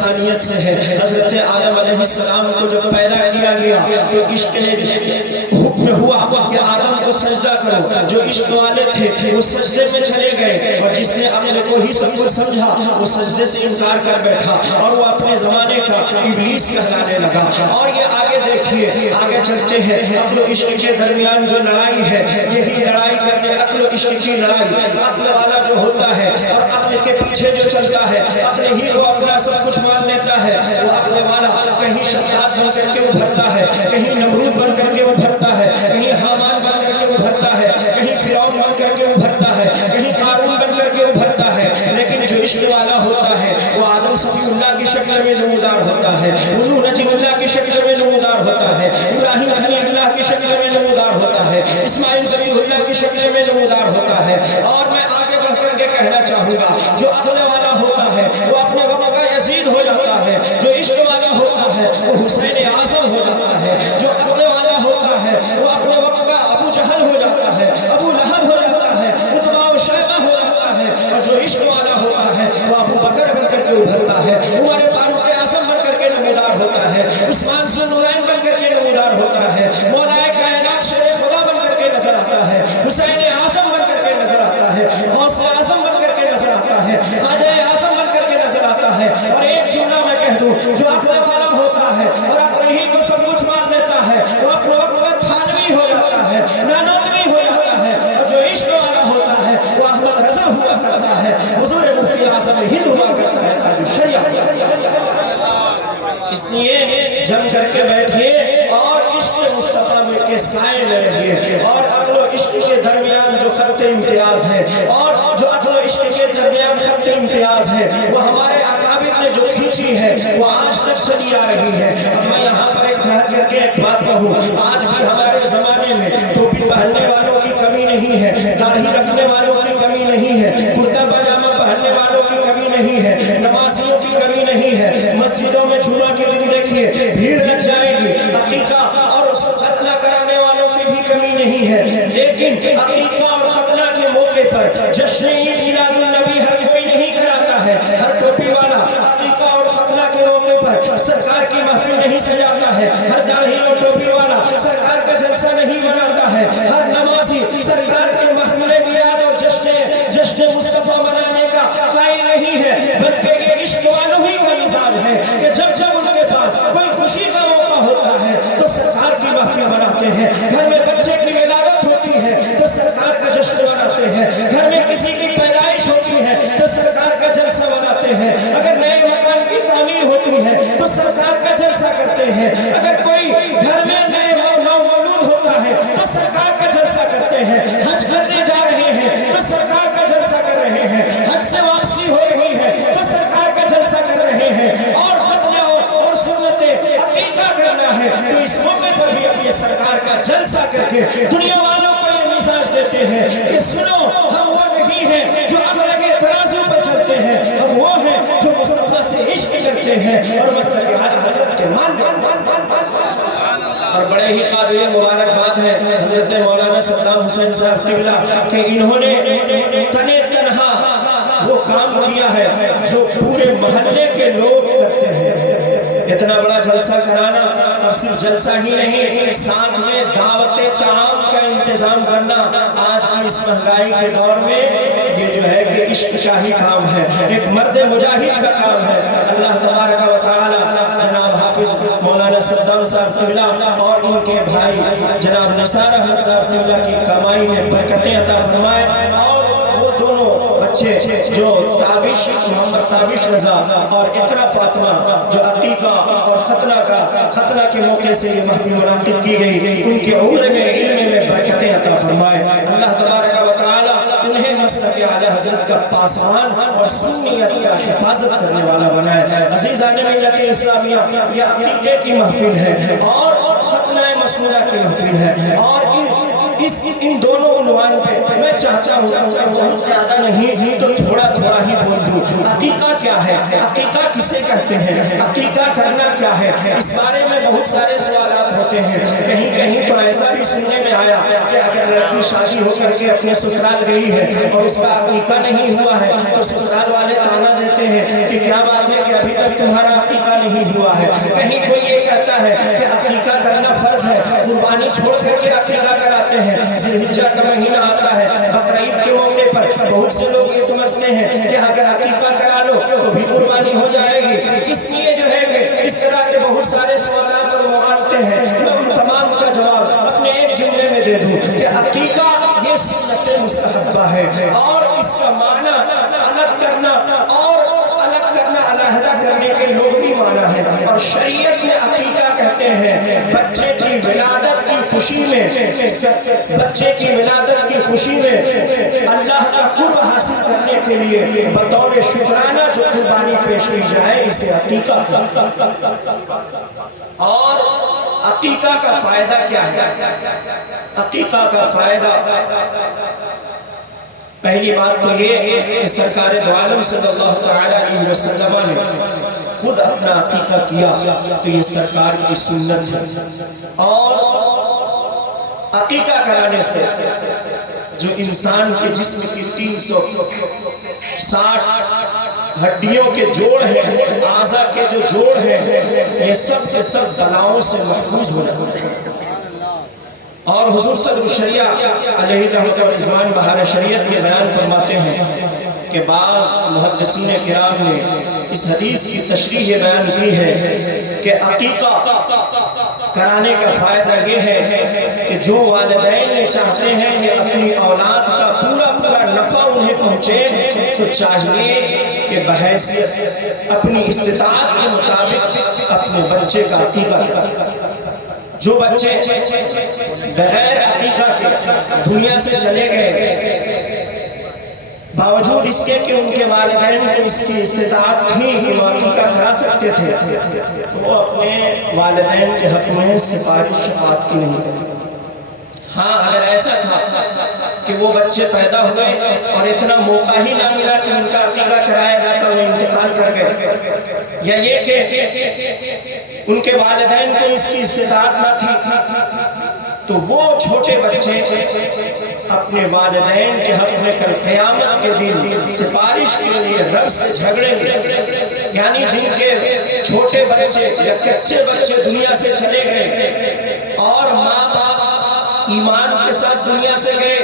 انسانیت سے ہے۔ حضرت آدم علیہ السلام کو جب پیدا کیا گیا تو عشق نے حکم ہوا کہ آدم کو سجدہ کرو۔ جو عشق والے تھے وہ سجدے میں چلے گئے، اور جس نے عقل کو ہی سب کچھ سمجھا وہ سجدے سے انکار کر بیٹھا، اور وہ اپنے زمانے کا ابلیس کہلانے لگا۔ اور یہ آگے دیکھیے، آگے چلتے ہیں، عقل و عشق کے درمیان جو لڑائی ہے، یہی لڑائی کرنے عقل و عشق کی لڑائی۔ عقل والا جو ہوتا ہے اور عقل کے پیچھے جو چلتا ہے، عقل ہی کو اپنا سب کچھ مان لیتا ہے، وہ عقل والا کہیں شداد بن کر کے ابھرتا ہے، کہیں نمرود بن کر کے ابھرتا ہے، کہیں حامان بن کر کے ابھرتا ہے، کہیں فرعون بن کر کے ابھرتا ہے، کہیں قارون بن کر کے ابھرتا ہے۔ لیکن جو عشق والا ہوتا ہے وہ آدم صفی اللہ کی شکل میں نمودار ہوتا ہے، نوح نجی اللہ کی شکل میں نمودار ہوتا ہے، ابراہیم خلیل اللہ کی شکل میں نمودار ہوتا ہے، اسماعیل ذبیح اللہ کی شکل میں نمودار ہوتا ہے۔ اور میں آگے بڑھ کر کے کہنا چاہوں گا، جو عقل والا ہوتا ہے وہ اپنے وقت کا یزید ہو جاتا ہے، جو عشق والا ہوتا ہے وہ حسین اعظم ہو جاتا ہے، جو عقل والا ہوتا ہے وہ اپنے وقت کا ابو جہل ہو جاتا ہے، ابو لہب ہو جاتا ہے، عتبہ و شیبہ ہو جاتا ہے، اور جو عشق والا ہوتا ہے وہ ابو بکر بن کر کے ابھرتا ہے، عمر فاروق اعظم بن کر کے نمودار ہوتا ہے، عثمان ذو النورین بن کر کے نمودار ہوتا ہے، مولا کائنات شیر خدا بن کر کے نظر آتا ہے، حسین اعظم بن کر کے نظر آتا ہے، غوث اعظم بن کر کے نظر آتا ہے، خواجہ اعظم بن کر کے نظر آتا ہے۔ اور ایک جملہ میں کہہ دوں، جو عقل والا ہوتا ہے اور عقل ہی کو سب کچھ مان لیتا ہے وہ اپنے وقت کا تھانوی ہو جاتا ہے، نانوتوی ہو جاتا ہے، اور جو عشق والا ہوتا ہے وہ احمد رضا ہوا کرتا ہے، حضور مفتی اعظم ہند ہوا کرتا ہے، تاج الشریعہ۔ اس لیے جم کر کے بیٹھئے اور عشق مصطفیٰ کے سائے میں رہیے، اور عقل و عشق کے درمیان جو خط امتیاز ہے، اور جو عقل و عشق کے درمیان خط امتیاز ہے وہ ہمارے اکابر نے جو کھینچی ہے وہ آج تک چلی آ رہی ہے۔ اب میں یہاں پر ایک ٹھہر کر کے ایک بات کہوں، آج بھی ہمارے زمانے میں ٹوپی پہننے والوں کی کمی نہیں ہے، داڑھی رکھنے والوں کی کمی نہیں ہے، کرتا پاجامہ پہننے والوں کی کمی نہیں ہے، نمازیوں کی کمی نہیں ہے۔ مسجدوں میں جمعہ کے دن دیکھیے بھیڑ لگ جائے گی، عقیقہ اور ختنہ کرانے والوں کی بھی کمی نہیں ہے، لیکن عقیقہ اور ختنہ کے موقع پر جشن عید میلاد النبی ہر کوئی نہیں کراتا ہے۔ ہر ٹوپی والا عقیقہ اور ختنہ کے موقع پر سرکار کی محفل نہیں سجاتا ہے، ہر داڑھی اور ٹوپی والا سرکار کا جلسہ نہیں مناتا ہے، ہر نمازی سرکار کے محفل میلاد اور جشن مصطفیٰ منانے کا قائل نہیں ہے، بلکہ یہ عشق والوں ہی کا مزاج ہے کہ جب جب ان کے پاس کوئی خوشی کا موقع ہوتا ہے تو سرکار کی محفل مناتے ہیں، گھر میں بچے کی ولادت ہوتی ہے تو سرکار کا جشن مناتے ہیں، گھر میں کسی کی پیدائش ہوتی ہے تو سرکار کا جلسہ مناتے ہیں، اگر نئے مکان کی تعمیر ہوتی ہے تو سرکار کا جلسہ کرتے ہیں، اگر کوئی گھر میں نئے مولود ہوتا ہے تو سرکار کا جلسہ کرتے ہیں، حج کرنے جا رہے ہیں تو سرکار کا جلسہ کر رہے ہیں، حج سے واپسی ہو رہی ہے تو سرکار کا جلسہ کر رہے ہیں، اور ختنہ اور سنت عقیقہ کرنا ہے تو اس موقع پر بھی اپنے سرکار کا جلسہ کر کے دنیا والوں کو یہ مزاج دیتے ہیں کہ سنو، ہم وہ نہیں ہیں جو عقل کے ترازو پر چلتے ہیں، ہم وہ ہیں جو مصطفیٰ سے عشق کرتے ہیں اور مسلک اعلیٰ حضرت کے مان۔ اور بڑے ہی قابل مبارکباد ہے حضرت مولانا صدام حسین صاحب قبلہ کہ انہوں نے تنے تنہا وہ کام کیا ہے جو پورے محلے کے لوگ کرتے ہیں۔ اتنا بڑا جلسہ کرانا، اور صرف جلسہ ہی نہیں، ساتھ میں دعوت طعام کا انتظام کرنا آج کی اس مہنگائی کے دور میں یہ جو ہے کہ عشق کا ہی کام ہے، ایک مرد مجاہد کا کام ہے۔ اللہ تبارک و تعالی جناب حافظ مولانا صدام صاحب قبلہ اور ان کے بھائی جناب نثار احمد صاحب قبلہ کی کمائی میں برکتیں عطا فرمائے، اور وہ دونوں بچے جو تابش محمد تابش رضا اور اقرا فاطمہ جو عقیقہ اور ختنہ کے موقع سے یہ محفل منعقد کی گئی، ان کے عمر میں علم میں برکتیں عطا فرمائے۔ اللہ تبارک و تعالی انہیں مسلک اعلیٰ حضرت کا پاسبان اور سنیت کا حفاظت کرنے والا بنائے۔ عزیزان ملت اسلامیہ، یہ عقیقے کی محفل ہے اور ختنہ مسنونہ کی محفل ہے، اور ان دونوں عنوان پہ میں چاہتا ہوں بہت زیادہ نہیں تو تھوڑا ہی بول دوں۔ عقیقہ کیا ہے؟ عقیقہ کسے کہتے ہیں؟ عقیقہ کرنا کیا ہے؟ اس بارے میں بہت سارے سوالات ہوتے ہیں۔ کہیں تو ایسا بھی سننے میں آیا کہ اگر لڑکی شادی ہو کر کے اپنے سسرال گئی ہے اور اس کا عقیقہ نہیں ہوا ہے تو سسرال والے تانا دیتے ہیں کہ کیا بات ہے کہ ابھی تک تمہارا نہیں ہوا ہے۔ کہیں کوئی یہ کہتا ہے کہ عقیقہ کرنا فرض ہے، قربانی چھوڑ کر کے عقیقہ کراتے ہیں۔ ذی الحجہ کا مہینہ آتا ہے، بقرعید کے موقع پر بہت سے لوگ یہ سمجھتے ہیں کہ اگر عقیقہ کرا لو تو بھی قربانی ہو جائے گی۔ اس لیے جو ہے کہ اس طرح کے بہت سارے سوالات اور مغالطے ہیں، میں ان تمام کا جواب اپنے ایک جملے میں دے دوں کہ عقیقہ یہ سنت مستحبہ ہے، اور اس کا معنی الگ کرنا علیحدہ کرنے کے لغوی معنی ہے، اور شریعت میں عقیقہ کہتے ہیں بچے کی ولادت کی خوشی میں اللہ کا قرب حاصل کرنے کے لیے بطور شکرانہ جو قربانی پیش کی جائے، اسے عقیقہ کہتے ہیں۔ اور عقیقہ کا فائدہ کیا ہے؟ عقیقہ کا فائدہ پہلی بات تو یہ کہ سرکار دو عالم صلی اللہ تعالی علیہ وسلم نے خود اپنا عقیقہ کیا تو یہ سرکار کی سنت ہے۔ اور عقیقہ کرانے سے جو انسان کے جسم کی 360 ہڈیوں کے جوڑ ہیں، اعضاء کے جو جوڑ ہیں، یہ سب کے سب بلاؤں سے محفوظ ہو جاتے ہیں۔ اور حضور صدر الشریعہ علیہ رحمت و رضوان بہار شریعت میں بیان فرماتے ہیں کہ بعض محدثین کرام نے اس حدیث کی تشریح بیان کی ہے کہ عقیقہ کرانے کا فائدہ یہ ہے کہ جو والدین یہ چاہتے ہیں کہ اپنی اولاد کا پورا نفع انہیں پہنچے تو چاہیے کہ بحیثیت اپنی استطاعت کے مطابق اپنے بچے کا عقیقہ کریں۔ جو بچے بغیر عقیقہ کے دنیا سے چلے گئے، باوجود اس کے کہ ان کے والدین کو اس کی استطاعت تھی کہ وہ عقیقہ کرا سکتے تھے، تو وہ اپنے والدین کے حق میں سفارش شفاعت کی نہیں کرتے۔ ہاں اگر ایسا تھا کہ وہ بچے پیدا ہوئے اور اتنا موقع ہی نہ ملا کہ ان کا عقیقہ کرایا جاتا، وہ انتقال کر گئے، یا یہ کہ ان کے والدین کو اس کی استطاعت نہ تھی، تو وہ چھوٹے بچے اپنے والدین کے حق میں کل قیامت کے دن سفارش کے لیے رب سے جھگڑیں گے۔ یعنی جن کے چھوٹے بچے یا کچے بچے دنیا سے چلے گئے اور ماں باپ ایمان کے ساتھ دنیا سے گئے،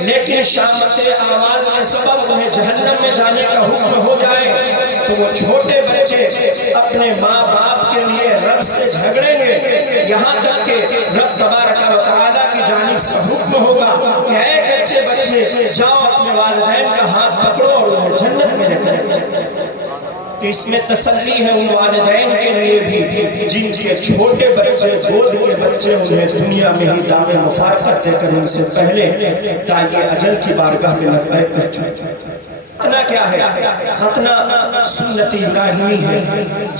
لیکن شامت اعمال کے سبب انہیں جہنم میں جانے کا حکم ہو جائے، تو وہ چھوٹے بچے اپنے ماں باپ کے لیے رب سے جھگڑیں گے، یہاں تک کہ رب تبارک و تعالیٰ کی جانب سے حکم ہوگا کہ اے کچے بچے جاؤ اپنے والدین کا ہاتھ پکڑو اور انہیں جنت میں لے کر جائیں۔ تو اس میں تسلی ہے ان والدین کے لیے بھی جن کے چھوٹے بچے گود کے بچے انہیں دنیا میں ہی دام مفارقت دے کر ان سے پہلے تائے اجل کی بارگاہ میں لبیک کہہ چکے۔ ختنہ کیا ہے؟ ختنہ سنت ابراہیمی ہے۔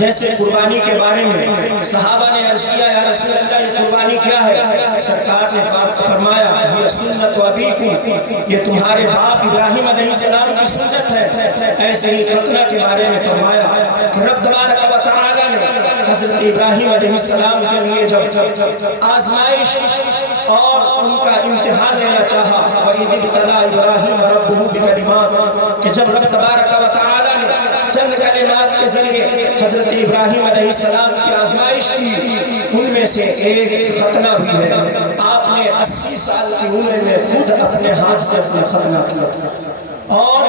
جیسے قربانی کے بارے میں صحابہ نے عرض کیا یا رسول اللہ یہ قربانی کیا ہے؟ سرکار نے فرمایا یہ سنت ابیکم، یہ تمہارے باپ ابراہیم علیہ السلام کی سنت ہے۔ ایسے ہی ختنہ کے بارے میں فرمایا کہ رب تبارک و تعالی نے حضرت ابراہیم علیہ السلام کے لیے جب آزمائش اور ان کا امتحان لینا چاہا، وَإِذِ ابْتَلَىٰ إِبْرَاهِيمَ رَبُّهُ بِكَلِمَاتٍ، کہ جب رب تبارک و تعالی نے چند کلمات کے ذریعے حضرت ابراہیم علیہ السلام کی آزمائش کی، ان میں سے ایک ختنہ بھی ہے۔ آپ نے 80 سال کی عمر میں خود اپنے ہاتھ سے اپنا ختنہ کیا، اور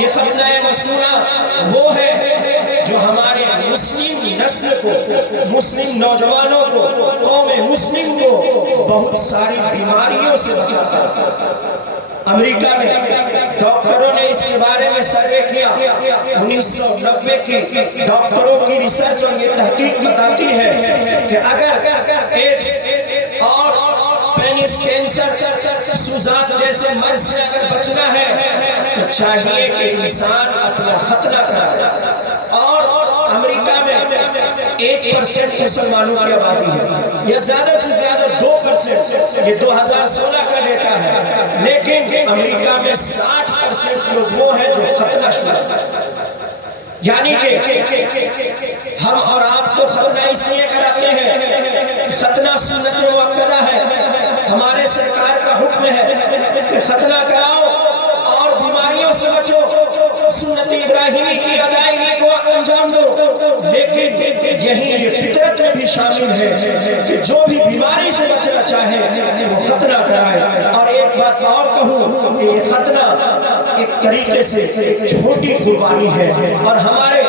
یہ ختنہ مسنونہ وہ ہے جو ہمارے مسلم نسل کو، مسلم نوجوانوں کو، قوم مسلم کو بہت ساری بیماریوں سے بچاتا ہے۔ امریکہ میں ڈاکٹروں نے اس کے بارے میں سروے کیا، 1990 کی ڈاکٹروں کی ریسرچ اور یہ تحقیق بتاتی ہے کہ اگر ایڈز اور پینس کینسر، سوزات جیسے مرض سے اگر بچنا ہے تو چاہیے کہ انسان اپنا ختنہ کرائے۔ اور امریکہ میں 1% مسلمانوں کی آبادی ہے، یا زیادہ سے زیادہ 2%، یہ 2016 کا ڈیٹا ہے، لیکن امریکہ میں 60% لوگ وہ ہیں جو ختنہ شدہ ہیں۔ یعنی کہ ہم اور آپ تو ختنہ اس لیے کراتے ہیں کہ ختنہ سنت مؤکدہ ہے، ہمارے سرکار کا حکم ہے کہ ختنہ کراؤ اور بیماریوں سے بچو، سنت ابراہیمی کی ادائیگی کو انجام دو، لیکن شامل ہے کہ جو بھی بیماری سے بچنا چاہے وہ ختنہ کرائے. اور ایک بات اور کہوں کہ یہ ختنہ ایک طریقے سے ایک چھوٹی قربانی ہے، اور ہمارے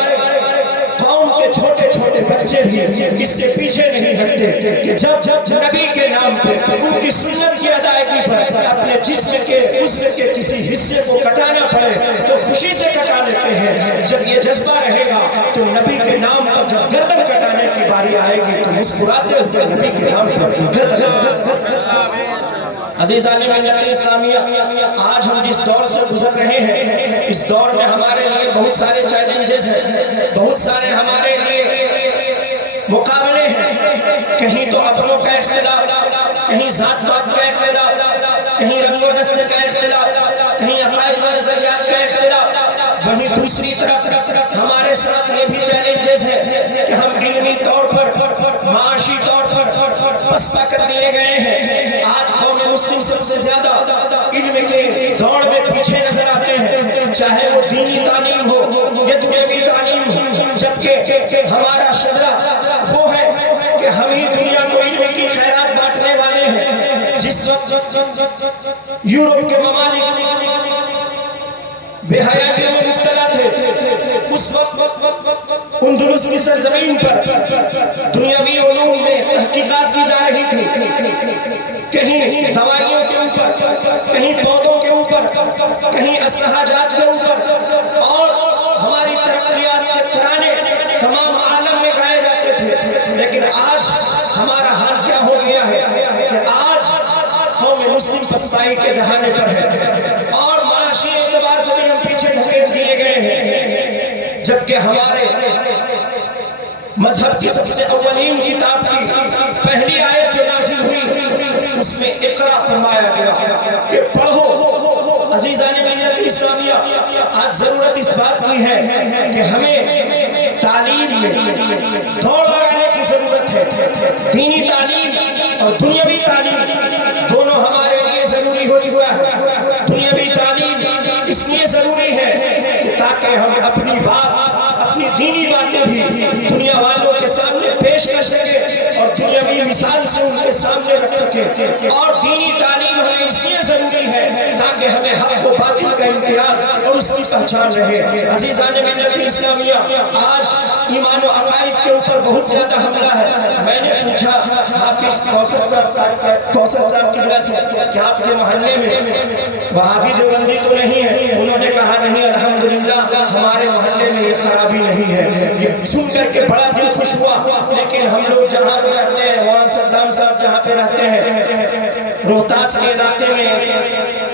قوم کے چھوٹے چھوٹے بچے بھی اس سے پیچھے نہیں ہٹتے کہ جب نبی کے نام پہ ان کی سنت کی ادائیگی پر اپنے جسم کے عضو کے کسی حصے کو کٹانا پڑے تو خوشی سے کٹا لیتے ہیں. جب یہ جذبہ رہے گا تو نبی کے نام پر جب گردن کٹانے کی باری آئے گی تو مسکراتے ہوئے نبی کے نام پر اپنی گردن. عزیزان ملت اسلامیہ، آج ہم جس دور سے گزر رہے ہیں اس دور میں ہمارے لیے بہت سارے چیلنجز ہیں، بہت سارے ہمارے لیے مقابلے ہیں. کہیں تو اپنوں کا اختلاف، کہیں ذات پات کا اختلاف، کہیں رنگ و نسل کا اختلاف، کہیں عقائد و نظریات کا اختلاف. وہیں دوسری طرف ہمارے ساتھ یہ بھی چیلنجز ہیں کہ ہم علمی طور پر، معاشی طور پر پسپا کر دیے گئے ہیں. آج قوم مسلم سب سے زیادہ علم کے دوڑ میں پیچھے نظر آتے ہیں، چاہے وہ دینی تعلیم ہو یا دنیاوی تعلیم ہو، جبکہ ہمارا شجرہ وہ ہے کہ ہم ہی دنیا کو علم کی خیرات بانٹنے والے ہیں. جس وقت یورپ کے ممالک بے حیائی میں مبتلا تھے، اس وقت اندلس کی سرزمین پر دنیاوی علوم میں تحقیقات کی جا رہی تھی. کہیں دوائیوں کے اوپر، کہیں پودوں کے اوپر، کہیں اسلحہ جات کے اوپر، اور ہماری ترقیات کے ترانے تمام عالم میں گائے جاتے تھے. لیکن آج ہمارا حال کیا ہو گیا ہے کہ آج قوم مسلم پسپائی کے دہانے پر ہے اور معاشی اعتبار سے بھی ہم پیچھے دھکیل دیے گئے ہیں. جبکہ ہمارے مذہب کی سب سے اولین کتاب کی پہلی آیت جو نازل ہوئی اس میں اقرا فرمایا گیا کہ پڑھو. عزیزان ملت اسلامیہ، آج ضرورت اس بات کی ہے کہ ہمیں تعلیم میں دوڑ لگانے کی ضرورت ہے. دینی تعلیم اور دنیاوی تعلیم دونوں ہمارے لیے ضروری ہو چکا ہے. دنیاوی تعلیم اس لیے ضروری ہے کہ تاکہ ہم اپنی بات، اپنی دینی باتیں بھی دنیا والوں کے سامنے پیش کر سکیں اور دنیاوی مثال سے ان کے سامنے رکھ سکیں. اور دینی تعلیم ہمیں اس لیے ضروری ہے تاکہ ہمیں حق و باطل کا امتیاز اور اس کی پہچان رہے. عزیزان ملت اسلامیہ، آج ایمان و عقائد کے اوپر بہت زیادہ حملہ ہے. میں نے پوچھا حافظ کوثر صاحب قبلہ سے کہ آپ کے محلے میں وہابی دیوبندی تو نہیں ہے؟ انہوں نے کہا نہیں، الحمدللہ ہمارے محلے میں یہ خرابی نہیں ہے. یہ سن کر کے بڑا دل خوش ہوا. لیکن ہم لوگ جہاں پہ رہتے ہیں، وہاں صدام صاحب جہاں پہ رہتے ہیں، روہتاس کے علاقے میں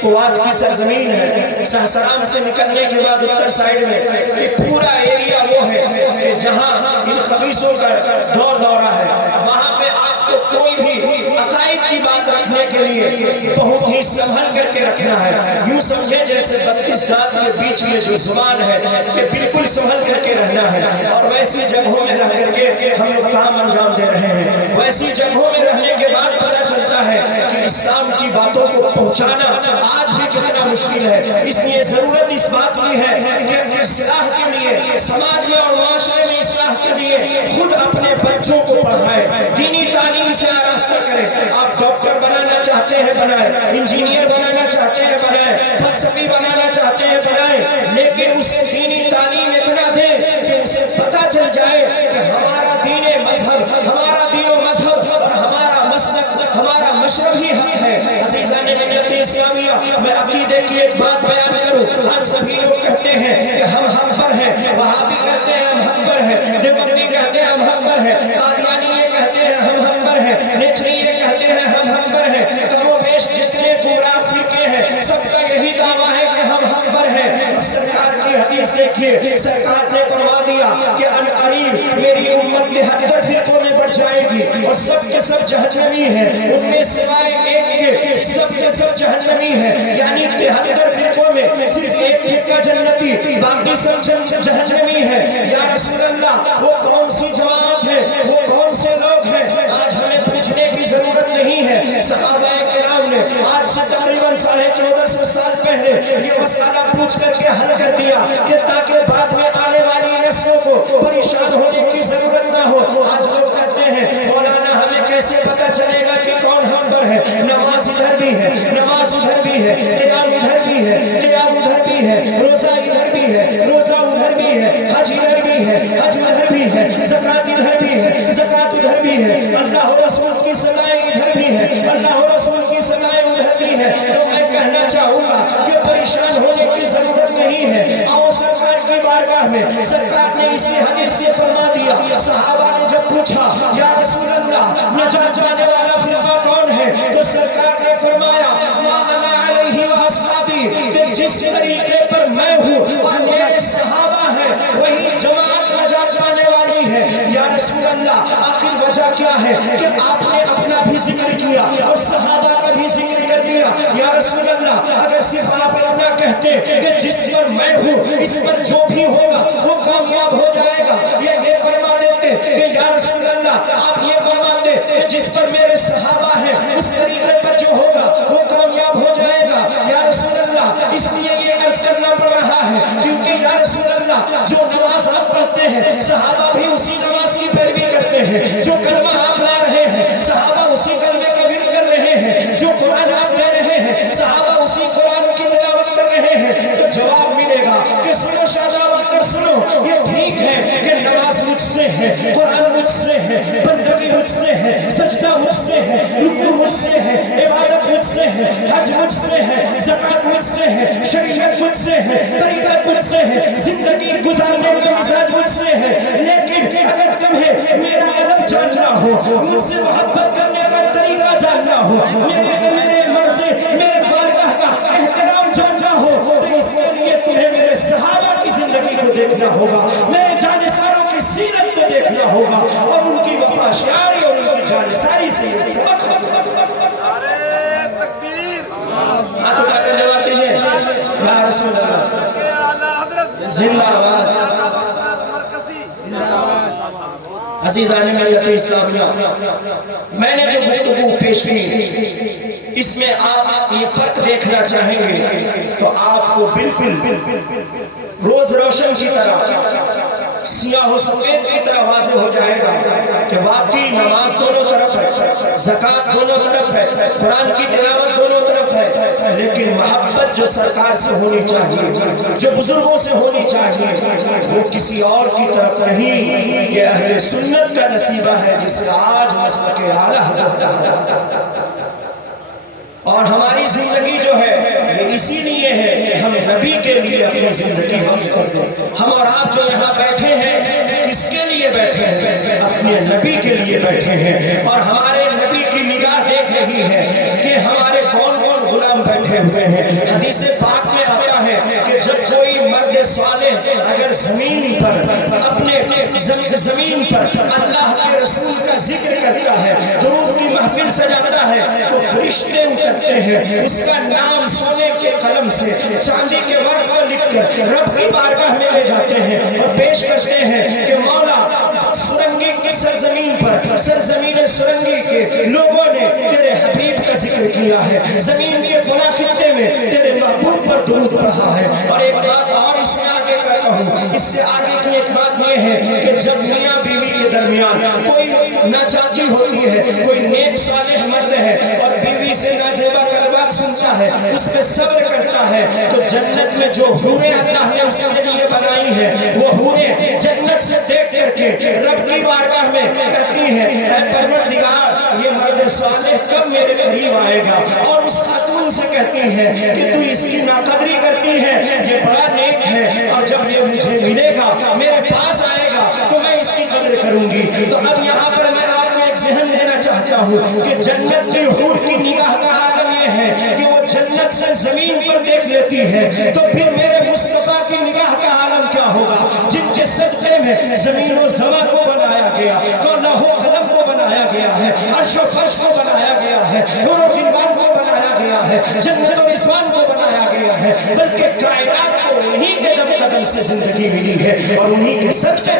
کوات کی سرزمین ہے، سہسرام سے نکلنے کے بعد اتر سائیڈ میں یہ پورا ایریا وہ ہے کہ جہاں ان خبیثوں کا دور دورہ ہے. وہاں پہ آپ کو کوئی بھی عقائد کی بات رکھنے کے لیے بہت ہی سنبھل کر کے رکھنا ہے. یوں سمجھے جیسے 32 دانت کے بیچ میں جو زبان ہے کہ بالکل سنبھل کر کے رہنا ہے. اور ویسی جگہوں میں رہ کر کے ہم لوگ کام انجام دے رہے ہیں. ویسی جگہوں میں رہنے کے بعد پتہ چلتا ہے کہ اسلام کی باتوں کو پہنچانا آج بھی کتنا مشکل ہے. اس لیے ضرورت اس بات کی ہے کہ اصلاح کے لیے، سماج میں اور معاشرے میں اصلاح کے لیے خود اپنے بچوں کو پڑھائیں، دینی تعلیم سے آراستہ کریں. آپ ڈاکٹر بنانا چاہتے ہیں بنائیں، انجینئر بنانا چاہتے ہیں بنائیں، فلسفی بنانا چاہتے ہیں بنائیں، لیکن اسے دینی تعلیم اتنا دیں کہ اسے پتہ چل جائے کہ ہمارا دین مذہب، ہمارا دین و مذہب اور ہمارا مسلک، ہمارا مشربی حق ہے. عزیزان ملت اسلامیہ، میں عقیدے کی ایک بات بیان کروں. آج سبھی لوگ کہتے ہیں کہ ہم حق پر ہیں، وہابی کہتے ہیں ہم حق پر ہیں، دیوبندی کہتے ہیں ہم حق پر ہیں، قادیانی یہ کہتے ہیں ہم حق پر ہیں، نیچری یہ کہتے ہیں ہم حق پر ہیں. کم و بیش جتنے گمراہ فرقے ہیں سب کا یہی دعویٰ ہے کہ ہم حق پر ہیں. سرکار کی حدیث دیکھیے، سرکار نے فرما دیا کہ عنقریب میری امت 73 فرقوں میں بڑھ جائے گی اور سب کے سب جہنمی ہیں، ان میں سوائے ایک کے سب کے سب جہنمی ہیں. یعنی 73 فرقوں میں صرف ایک فرقہ جنتی، باقی سب جہنمی ہے. یا رسول اللہ، وہ کون سی جماعت ہے، وہ کون سے لوگ ہیں؟ آج ہمیں پوچھنے کی ضرورت نہیں ہے. صحابہ کرام نے آج سے تقریباً 1450 سال پہلے یہ مسئلہ پوچھ کر کے حل کر دیا کہ تاکہ بعد میں آنے والی نسلوں کو پریشان ہونے کی ضرورت نہ ہو. آج لوگ کہتے ہیں میں سرکار نے اسی حدیث میں فرما دیا. صحابہ نے جب پوچھا یا رسول اللہ نجات پانے والا فرقہ کون ہے تو سرکار نے فرمایا ما انا علیہ واصحابی کہ جس طریقے پر میں ہوں اور میرے صحابہ ہیں وہی جماعت نجات پانے والی ہے. یا رسول اللہ آخر وجہ کیا ہے کہ آپ نے اپنا بھی ذکر کیا اور صحابہ کا بھی ذکر کر دیا. یا رسول اللہ اگر صرف آپ اتنا کہتے کہ جس پر میں ہوں اس پر جو بھی ہوگا وہ کامیاب ہو جائے گا, یہ فرما دیتے کہ یا رسول اللہ آپ یہ فرماتے کہ جس پر میرے صحابہ ہیں اس طریقے پر جو ہوگا وہ کامیاب ہو جائے گا. یا رسول اللہ اس لیے یہ عرض کرنا پڑ رہا ہے کیونکہ یا رسول اللہ جو نماز آپ پڑھتے ہیں صحابہ بھی اسی نماز کی پیروی کرتے ہیں. جو کلمہ آپ لا رہے ہیں صحابہ اسی کلمے کا ورد کر رہے ہیں. جو قرآن آپ دے رہے ہیں صحابہ اسی قرآن کی تلاوت کر رہے ہیں. تو جواب ملے گا کہ سنو شاداب اختر سنو, یہ ٹھیک ہے کہ نماز مجھ سے ہے, قرآن مجھ سے ہے, بندگی مجھ سے ہے, سجدہ مجھ سے ہے, رکوع مجھ سے ہے, عبادت مجھ سے ہے, حج مجھ سے ہے, زکوٰۃ مجھ سے ہے, شریعت مجھ سے ہے, طریقت مجھ سے ہے, زندگی گزارنے کا مزاج مجھ سے ہے. لیکن اگر تمہیں میرا ادب جاننا ہو, مجھ سے محبت کرنے کا طریقہ جاننا ہو, میرے مرضی میرے بارگاہ کا احترام جاننا ہو تو اس کے لیے تمہیں میرے صحابہ کی زندگی کو دیکھنا ہوگا, میرے جانثاروں کی سیرت کو دیکھنا ہوگا اور ان کی وفاشیاری اور ان کی جانثاری سے یہ سبق حاصل. ہاں تو کہتے جواب دیجئے یا رسول اللہ زندہ آباد. عزیزان ملت اسلامیہ, میں نے جو گفتگو پیش کی اس میں آپ یہ فرق دیکھنا چاہیں گے تو آپ کو بالکل روز روشن کی طرح سیاہ و سفید کی طرح واضح ہو جائے گا کہ واقعی نماز دونوں طرف ہے, زکوٰۃ دونوں طرف ہے, قرآن کی تلاوت دونوں طرف ہے, لیکن محبت جو سرکار سے ہونی چاہیے, جو بزرگوں سے ہونی چاہیے, وہ کسی اور کی طرف نہیں. یہ اہل سنت کا نصیبہ ہے جسے آج مسلک اعلیٰ حضرت کہا جاتا ہے. اور ہماری زندگی جو ہے یہ اسی لیے ہے کہ ہم نبی کے لیے اپنی زندگی وقف کر دیں. ہم اور آپ جو یہاں بیٹھے ہیں کس کے لیے بیٹھے ہیں؟ اپنے نبی کے لیے بیٹھے ہیں. اور ہمارے نبی کی نگاہ دیکھ رہی ہے کہ ہمارے کون کون غلام بیٹھے ہوئے ہیں. حدیث پاک میں آتا ہے کہ جب کوئی مرد صالح اگر زمین پر اپنے زمین پر اللہ کے رسول کا ذکر کرتا ہے, درود کی محفل سجاتا ہے تو فرشتے اترتے ہیں, اس کا نام سونے کے قلم سے چاندی کے ورق پر لکھ کر رب کی بارگاہ میں لے جاتے ہیں اور پیش کرتے ہیں کہ مولا سرنگی کی سرزمین پر, سرزمین سرنگی کے لوگوں نے تیرے حبیب کا ذکر کیا ہے, زمین کے فلاں خطے میں تیرے محبوب پر درود پڑھا ہے. اور ایک بات اور اس سے آگے کا کہوں, اس سے آگے کی ایک بات یہ ہے کہ جب میاں بیوی کے درمیان کوئی ناچاچی ہوتی ہے, کوئی نیک صالح مرد ہے اور بیوی سے نازیبا کلمات سنتا ہے, اس پہ صبر کرتا ہے, تو جنت میں جو حوریں اللہ نے اس کے لیے بنائی ہیں وہ حوریں جنت سے دیکھ کر کے رب کی بارگاہ میں کہتی ہیں اے پروردگار یہ مرد صالح کب میرے قریب آئے گا, اور اس خاتون سے کہتی ہے کہ تو اس کی ناقدری کرتی ہے, یہ بڑا نیک ہے اور جب یہ مجھے ملے گا میرے پاس آئے گا تو میں اس کی قدر کروں گی. تو اب یہاں پر میں آپ کو ایک ذہن دینا چاہتا ہوں کہ جنت کی حور کی نگاہ کا عالم یہ ہے کہ وہ جنت سے زمین پر دیکھ لیتی ہے, تو پھر میرے مصطفیٰ کی نگاہ کا عالم کیا ہوگا جن کے صدقے میں زمین و زماں کو بنایا گیا, کو لوح و قلم کو بنایا گیا ہے, عرش و فرش کو بنایا گیا ہے, حور و غلمان کو بنایا گیا ہے, جنت و رضوان کو بنایا گیا ہے, بلکہ کائنات کو انہی کے دم قدم سے زندگی ملی ہے اور انہی کے صدقے